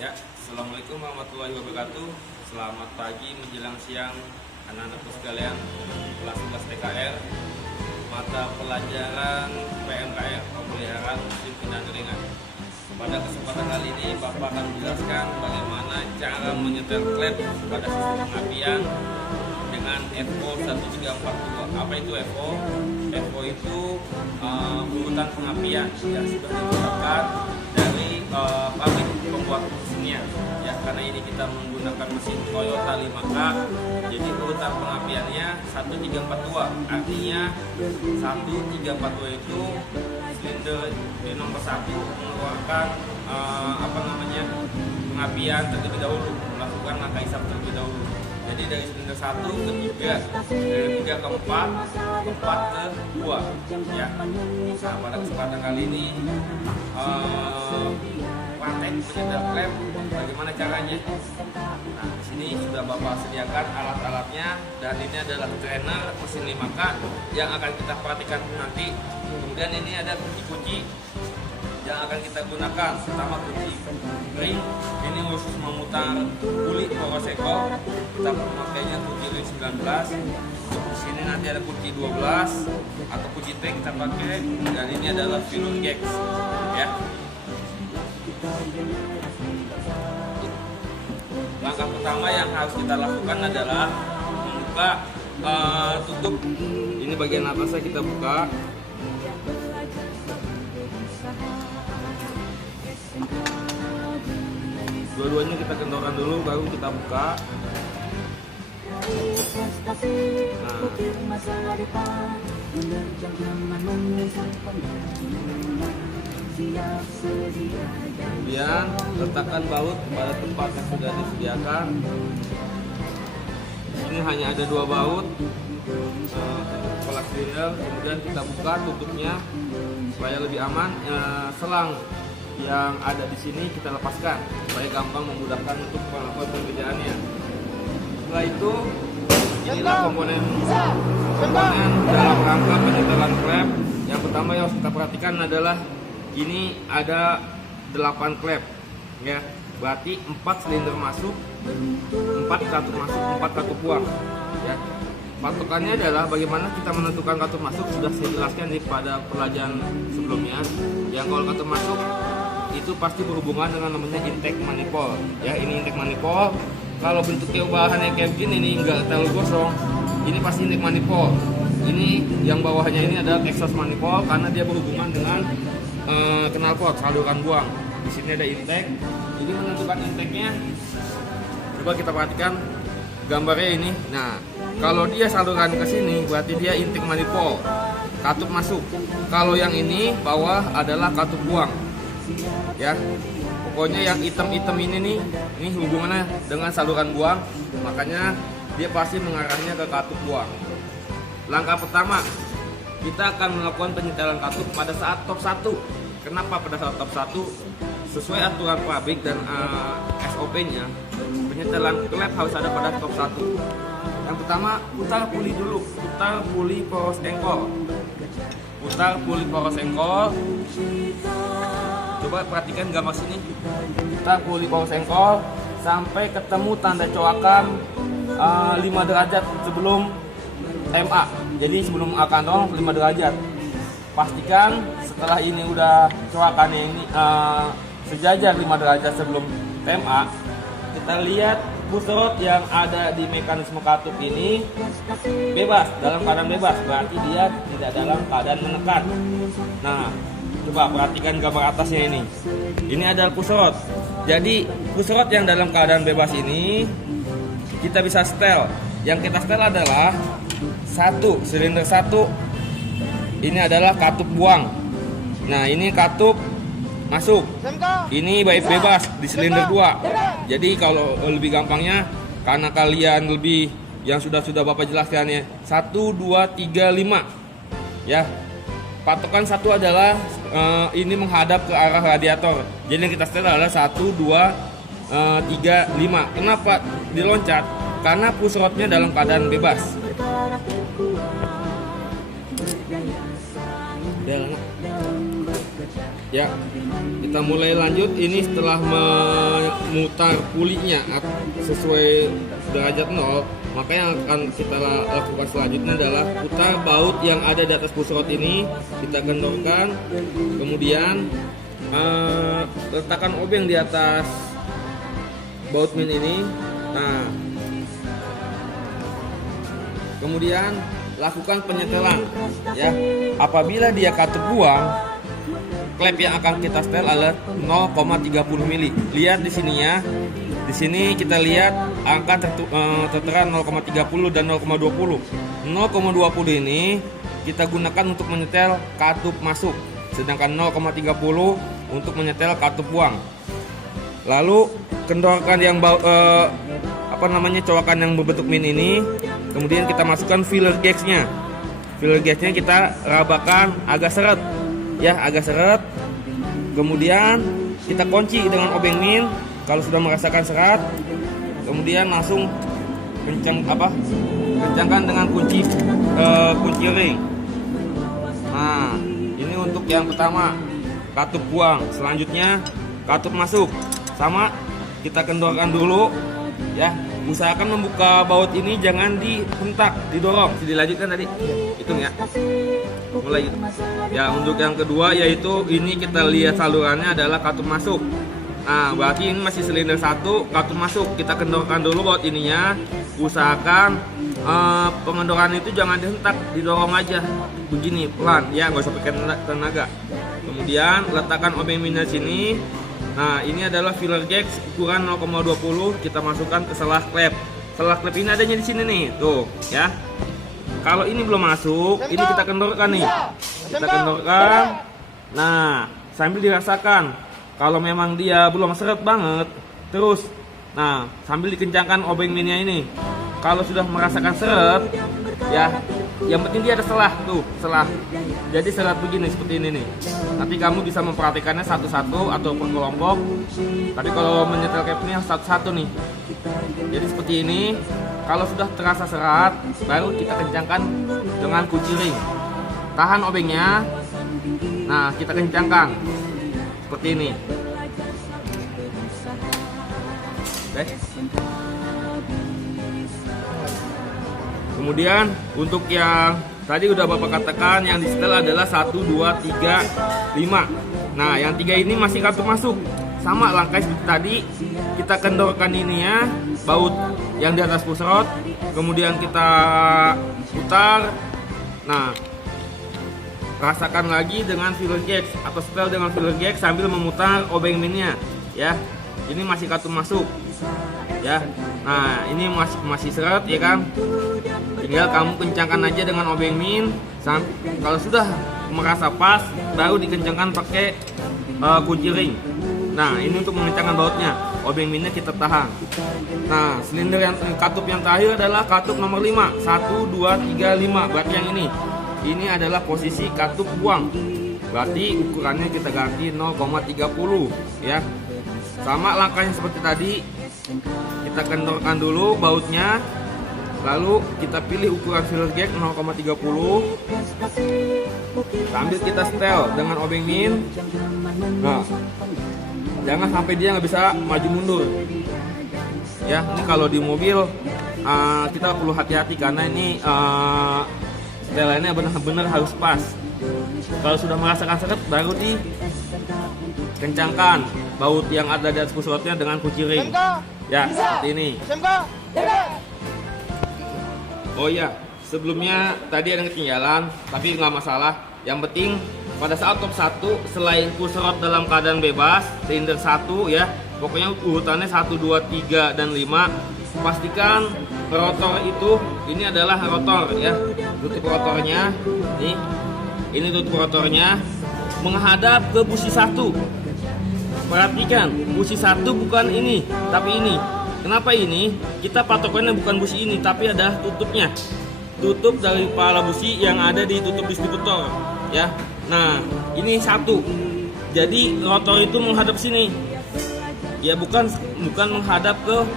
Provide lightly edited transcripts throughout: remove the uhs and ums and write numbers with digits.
Ya, Assalamualaikum warahmatullahi wabarakatuh. Selamat pagi menjelang siang anak-anakku sekalian kelas 11 TKR. Mata pelajaran PMKR, pemeliharaan mesin kendaraan ringan. Pada kesempatan kali ini Bapak akan menjelaskan bagaimana cara menyetel klep pada sistem pengapian dengan FO 1342. Apa itu FO? FO itu urutan pengapian yang sudah ditetapkan dari pabrik pembuat mesinnya. Ya, karena ini kita menggunakan mesin Toyota 5K, jadi urutan pengapiannya 1342. Artinya 1342 itu silinder di nomor 1 mengeluarkan pengapian terlebih dahulu, melakukan langkah isap terlebih dahulu. Jadi dari silinder 1 ke 3, dari 3 ke 4, 4 ke 2 ya. Nah, pada kesempatan kali ini praktek menyetel klep bagaimana caranya. Nah, di sini sudah Bapak sediakan alat-alatnya, dan ini adalah trainer mesin 5K yang akan kita perhatikan nanti. Kemudian ini ada kunci-kunci yang akan kita gunakan. Pertama kunci ring, ini khusus memutar puli poros ekor, kita memakainya kunci ring 19. Di sini nanti ada kunci 12 atau kunci T kita pakai, dan ini adalah filler gex ya. Langkah pertama yang harus kita lakukan adalah membuka tutup. Ini bagian atasnya kita buka. Dua-duanya kita kendorkan dulu, baru kita buka. Nah, kemudian letakkan baut pada tempat yang sudah disediakan. Ini hanya ada 2 baut kepala silinder. Kemudian kita buka tutupnya supaya lebih aman. Selang yang ada di sini kita lepaskan supaya gampang memudahkan untuk melakukan pengerjaannya. Setelah itu, inilah komponen dalam rangka penyetelan klep. Yang pertama yang harus kita perhatikan adalah ini ada 8 klep ya, berarti 4 silinder masuk, 4 katup masuk, 4 katup buang ya. Patokannya adalah bagaimana kita menentukan katup masuk sudah saya jelaskan di pada pelajaran sebelumnya. Yang kalau katup masuk itu pasti berhubungan dengan namanya intake manifold ya. Ini intake manifold. Kalau bentuknya bahannya kayak begini nih, enggak terlalu gosong, ini pasti intake manifold. Ini yang bawahnya ini adalah exhaust manifold karena dia berhubungan dengan knalpot, saluran buang. Di sini ada intake. Ini menentukan intake-nya. Coba kita perhatikan gambarnya ini. Nah, kalau dia saluran ke sini berarti dia intake manifold, katup masuk. Kalau yang ini bawah adalah katup buang. Ya. Pokoknya yang hitam-hitam ini nih, ini hubungannya dengan saluran buang, makanya dia pasti mengarahnya ke katup buang. Langkah pertama, kita akan melakukan penyetelan katup pada saat top 1. Kenapa pada saat top 1? Sesuai aturan pabrik dan SOP-nya, penyetelan klep harus ada pada top 1. Yang pertama, putar puli dulu, putar puli poros engkol. Putar puli poros engkol. Coba perhatikan gambar sini. Putar puli poros engkol sampai ketemu tanda coakan 5 derajat sebelum MA. Jadi sebelum A kantong 5 derajat. Pastikan setelah ini udah coakannya ini sejajar 5 derajat sebelum TMA, kita lihat pusrot yang ada di mekanisme katup ini bebas, dalam keadaan bebas, berarti dia tidak dalam keadaan menekan. Nah, coba perhatikan gambar atasnya ini. Ini adalah pusrot. Jadi pusrot yang dalam keadaan bebas ini kita bisa setel. Yang kita setel adalah silinder 1. Ini adalah katup buang. Nah, ini katup masuk. Ini baik bebas di silinder 2. Jadi kalau lebih gampangnya, karena kalian lebih yang sudah Bapak jelaskan ya, 1, 2, 3, 5 ya. Patokan 1 adalah ini menghadap ke arah radiator. Jadi yang kita setel adalah 1, 2, 3, 5. Kenapa diloncat? Karena pusrotnya dalam keadaan bebas. Ya, kita mulai lanjut. Ini setelah memutar pulinya sesuai derajat 0, maka yang akan kita lakukan selanjutnya adalah putar baut yang ada di atas push rod ini, kita kendorkan, kemudian letakkan obeng di atas baut min ini. Nah, kemudian lakukan penyetelan ya. Apabila dia katup buang, klep yang akan kita setel adalah 0,30 mili. Lihat di sini ya. Di sini kita lihat angka tertera 0,30 dan 0,20. 0,20 ini kita gunakan untuk menyetel katup masuk, sedangkan 0,30 untuk menyetel katup buang. Lalu kendorkan yang colokan yang berbentuk min ini, kemudian kita masukkan filler gauge-nya. Filler gauge-nya kita rabakan agak seret ya, agak seret. Kemudian kita kunci dengan obeng min. Kalau sudah merasakan serat, kemudian langsung kencangkan dengan kunci ring. Nah, ini untuk yang pertama, katup buang. Selanjutnya katup masuk, sama kita kendorkan dulu ya. Usahakan membuka baut ini jangan dihentak, didorong. Dilanjutkan tadi, hitung ya, mulai gitu. Ya, untuk yang kedua yaitu ini kita lihat salurannya adalah katup masuk. Nah, berarti ini masih silinder 1, katup masuk. Kita kendorkan dulu baut ininya. Usahakan pengendoran itu jangan dihentak, didorong aja begini pelan ya, nggak usah pakai tenaga. Kemudian letakkan obeng minnya sini. Nah, ini adalah filler gauge ukuran 0,20. Kita masukkan ke selah klep. Selah klep ini adanya di sini nih, tuh ya. Kalau ini belum masuk, ini kita kendorkan nih. Kita kendorkan. Nah, sambil dirasakan. Kalau memang dia belum seret banget, terus, nah sambil dikencangkan obeng minnya ini. Kalau sudah merasakan seret, ya, yang penting dia ada selah tuh, selah. Jadi seret begini seperti ini nih. Nanti kamu bisa memperhatikannya satu-satu atau per kelompok. Tapi kalau menyetel cap ini satu-satu nih. Jadi seperti ini. Kalau sudah terasa serat, baru kita kencangkan dengan kunci ring. Tahan obengnya. Nah, kita kencangkan seperti ini. Oke. Kemudian untuk yang tadi udah Bapak katakan, yang disetel adalah 1, 2, 3, 5. Nah, yang 3 ini masih katup masuk. Sama langkah seperti tadi, kita kendorkan ini ya, baut yang di atas push rod, kemudian kita putar. Nah, rasakan lagi dengan filler gauge atau setel dengan filler gauge sambil memutar obeng minnya ya. Ini masih katup masuk ya. Nah, ini masih seret ya kan. Tinggal kamu kencangkan aja dengan obeng min. Kalau sudah merasa pas, baru dikencangkan pakai kunci ring. Nah, ini untuk mengencangkan bautnya. Obeng minnya kita tahan. Nah, silinder yang katup yang terakhir adalah katup nomor 5. 1, 2, 3, 5. Berarti yang ini. Ini adalah posisi katup buang. Berarti ukurannya kita ganti 0,30 ya. Sama langkahnya seperti tadi. Kita kendorkan dulu bautnya. Lalu kita pilih ukuran filler gauge 0,30. Sambil kita setel dengan obeng min. Nah, jangan sampai dia nggak bisa maju mundur. Ya, ini kalau di mobil kita perlu hati-hati karena ini setelannya benar-benar harus pas. Kalau sudah merasakan seret, baru dikencangkan baut yang ada di atas push rodnya dengan kunci ring. Ya, seperti ini. Oh iya, sebelumnya tadi ada ketinggalan, tapi nggak masalah. Yang penting pada saat top 1, selain push rod dalam keadaan bebas, silinder 1 ya, pokoknya urutannya 1, 2, 3, dan 5. Pastikan rotor itu, ini adalah rotor ya, tutup rotornya, nih, ini tutup rotornya menghadap ke busi 1. Perhatikan, busi 1 bukan ini, tapi ini. Kenapa ini? Kita patokannya bukan busi ini, tapi ada tutupnya. Tutup dari kepala busi yang ada di tutup distributor ya. Nah, ini 1. Jadi rotor itu menghadap sini. Ya, bukan menghadap ke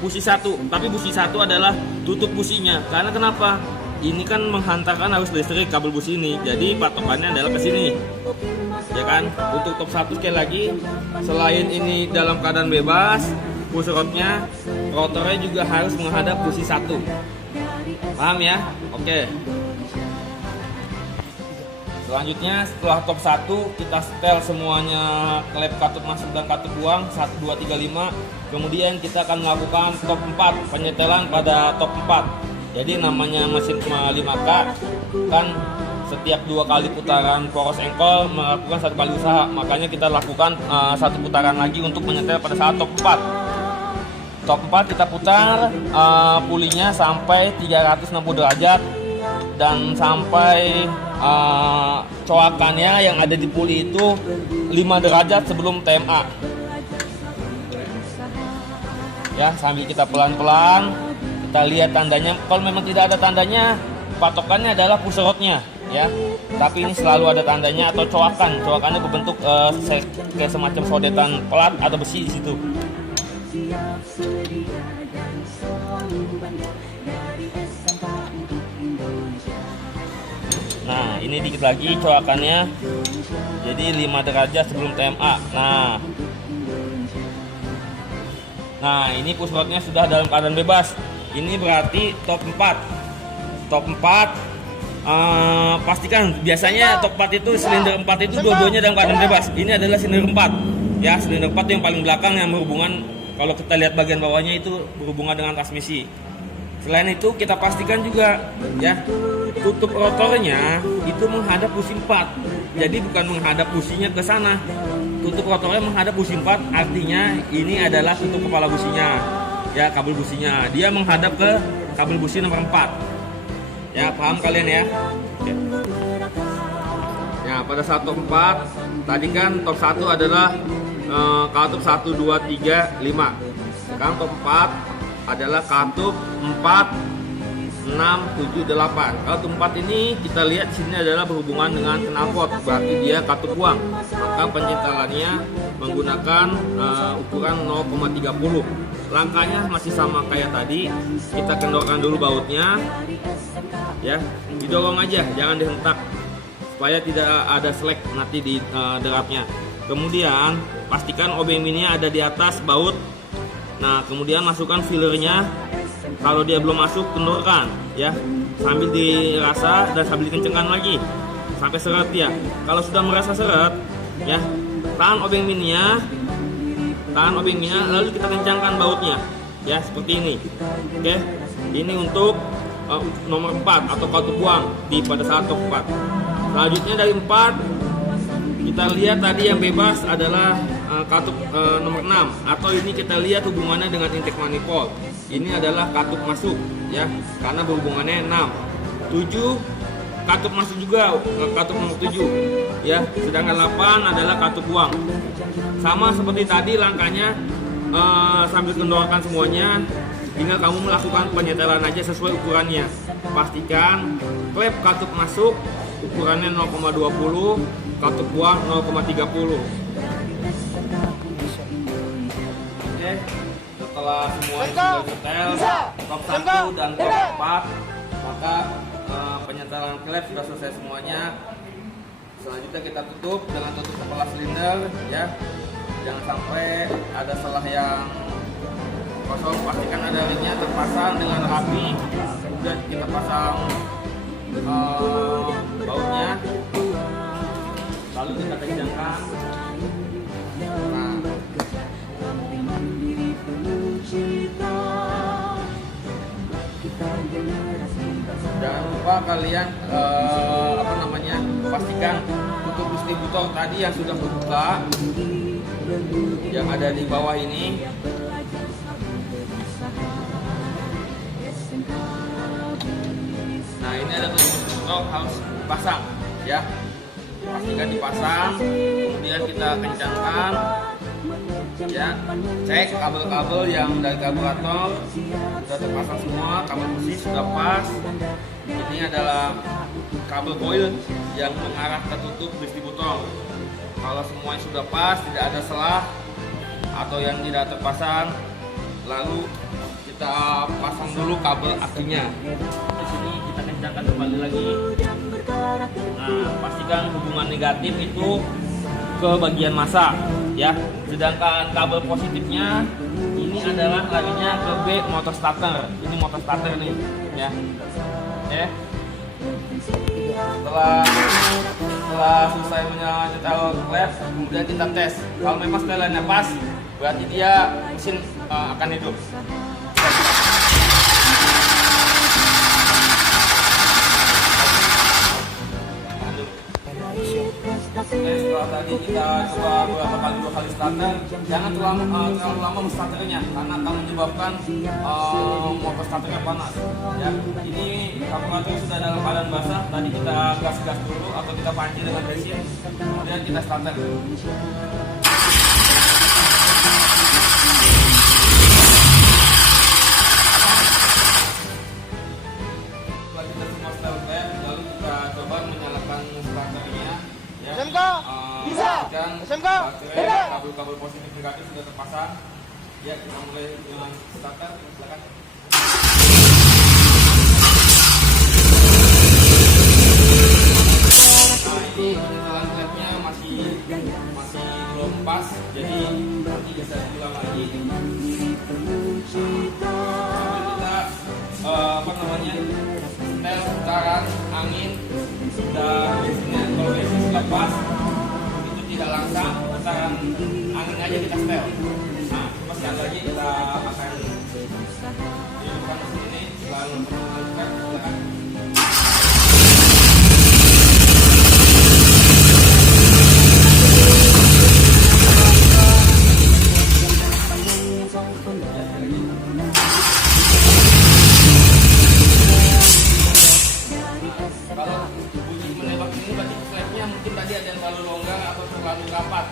busi 1, tapi busi 1 adalah tutup businya. Karena kenapa? ini kan menghantarkan arus listrik kabel busi ini, jadi patokannya adalah ke sini, ya kan. Untuk top 1 sekali lagi, selain ini dalam keadaan bebas, push rodnya, rotornya juga harus menghadap busi 1. Paham ya? Oke. Selanjutnya setelah top 1 kita setel semuanya klep katup masuk dan katup buang 1, 2, 3, 5. Kemudian kita akan melakukan top 4, penyetelan pada top 4. Jadi namanya mesin 5K kan setiap 2 kali putaran poros engkol melakukan 1 kali usaha. Makanya kita lakukan 1 putaran lagi untuk menyetel pada saat top 4. Top 4 kita putar pulinya sampai 360 derajat dan sampai coakannya yang ada di puli itu 5 derajat sebelum TMA. Ya, sambil kita pelan-pelan kita lihat tandanya. Kalau memang tidak ada tandanya, patokannya adalah push rodnya, ya. Tapi ini selalu ada tandanya atau coakan. Coakannya berbentuk kayak semacam sodetan pelat atau besi di situ. Nah, ini dikit lagi coakannya. Jadi 5 derajat sebelum TMA. Nah, ini push rodnya sudah dalam keadaan bebas. Ini berarti top 4. Top 4 pastikan biasanya top 4 itu silinder 4 itu dua-duanya dalam keadaan bebas. Ini adalah silinder 4. Ya, silinder 4 yang paling belakang yang berhubungan, kalau kita lihat bagian bawahnya itu berhubungan dengan transmisi. Selain itu kita pastikan juga ya tutup rotornya itu menghadap busi 4. Jadi bukan menghadap businya ke sana. Tutup rotornya menghadap busi 4, artinya ini adalah tutup kepala businya. Ya, kabel businya. Dia menghadap ke kabel busi nomor 4. Ya, paham kalian ya? Oke. Ya, pada saat top 4 tadi kan top 1 adalah katup 1, 2, 3, 5. Sekarang top 4 adalah katup 4, 6, 7, 8. Katup 4 ini kita lihat sini adalah berhubungan dengan knalpot, berarti dia katup buang. Maka penyetelannya menggunakan ukuran 0,30. Langkahnya masih sama kayak tadi. Kita kendorkan dulu bautnya, ya, didorong aja, jangan dihentak supaya tidak ada slack nanti di derapnya. Kemudian pastikan obeng mininya ada di atas baut. Nah, kemudian masukkan fillernya. Kalau dia belum masuk, kendorkan ya, sambil dirasa dan sambil dikencengkan lagi sampai seret ya. Kalau sudah merasa seret ya, tahan obeng mininya, lalu kita kencangkan bautnya ya, seperti ini. Oke, ini untuk nomor 4 atau katup buang pada saat top 4. Selanjutnya dari 4 kita lihat tadi yang bebas adalah katup nomor 6, atau ini kita lihat hubungannya dengan intake manifold. Ini adalah katup masuk ya, karena berhubungannya 6. 7 katup masuk juga, katup nomor 7 ya, sedangkan 8 adalah katup buang. Sama seperti tadi langkahnya, sambil kendorkan semuanya, tinggal kamu melakukan penyetelan aja sesuai ukurannya. Pastikan klep katup masuk ukurannya 0,20, katup buang 0,30. Oke, setelah semuanya sudah setel top 1 dan top 4, maka penyetelan klep sudah selesai semuanya. Selanjutnya kita tutup dengan tutup kepala silinder ya, jangan sampai ada celah yang kosong. Pastikan ada ringnya terpasang dengan rapi. Kemudian kita pasang bautnya, lalu kita kencangkan. Nah, jangan lupa kalian pastikan tutup distributor tadi yang sudah terbuka, yang ada di bawah ini. Nah, ini ada tutup distributor harus dipasang ya, pastikan dipasang. Kemudian kita kencangkan ya, cek kabel-kabel yang dari karburator sudah terpasang semua, kabel busi sudah pas. Ini adalah kabel coil yang mengarah ke tutup distributor. Kalau semuanya sudah pas, tidak ada selah atau yang tidak terpasang, lalu kita pasang dulu kabel akinya. Di sini kita kencangkan kembali lagi. Nah, pastikan hubungan negatif itu ke bagian massa ya. Sedangkan kabel positifnya ini adalah larinya ke B motor starter. Ini motor starter nih ya. Oke. Setelah selesai menyetel led, kemudian kita tes. Kalau memang setelannya pas, berarti dia mesin akan hidup. Setelah tadi kita coba beberapa dua kali starter, jangan terlalu lama starternya karena akan menyebabkan motor starternya panas. Ya, ini karburator sudah dalam keadaan basah. Tadi kita gas dulu atau kita pancing dengan bensin, kemudian kita starter. Setelah kita semua starter, lalu kita coba menyalakan starternya. SMK bisa, SMK beda. Kabel positif negatif sudah terpasang. Ya, kita mulai dengan starter. Silakan. Nah, ini penyetelan klepnya masih belum pas, jadi nanti bisa diulang lagi. Sambil kita setel putaran angin dan bensinnya. Kalau bensin sudah pas, itu tidak langsung, putaran angin aja kita setel. Nah, pas sekali lagi kita akan hidupkan mesin ini, lalu melanjutkan. Silakan. Kalau bunyi menembak ini berarti klepnya mungkin tadi ada yang terlalu longgar atau terlalu rapat.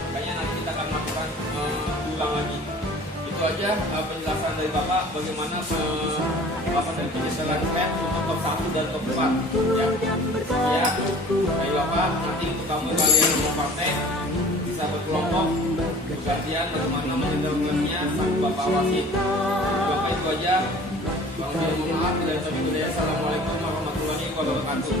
Makanya nanti kita akan lakukan ulang lagi. Itu aja penjelasan dari Bapak bagaimana Bapak dari penyetelan klep untuk top 1 dan top 4 ya. Ya, dari Bapak nanti untuk kamu kalian yang mau praktek bisa berkelompok bergantian bagaimana menyetel klepnya sambil Bapak awasi. Bapak itu aja. Bang, mohon maaf, tidak sampai budaya. Assalamualaikum warahmatullahi wabarakatuh.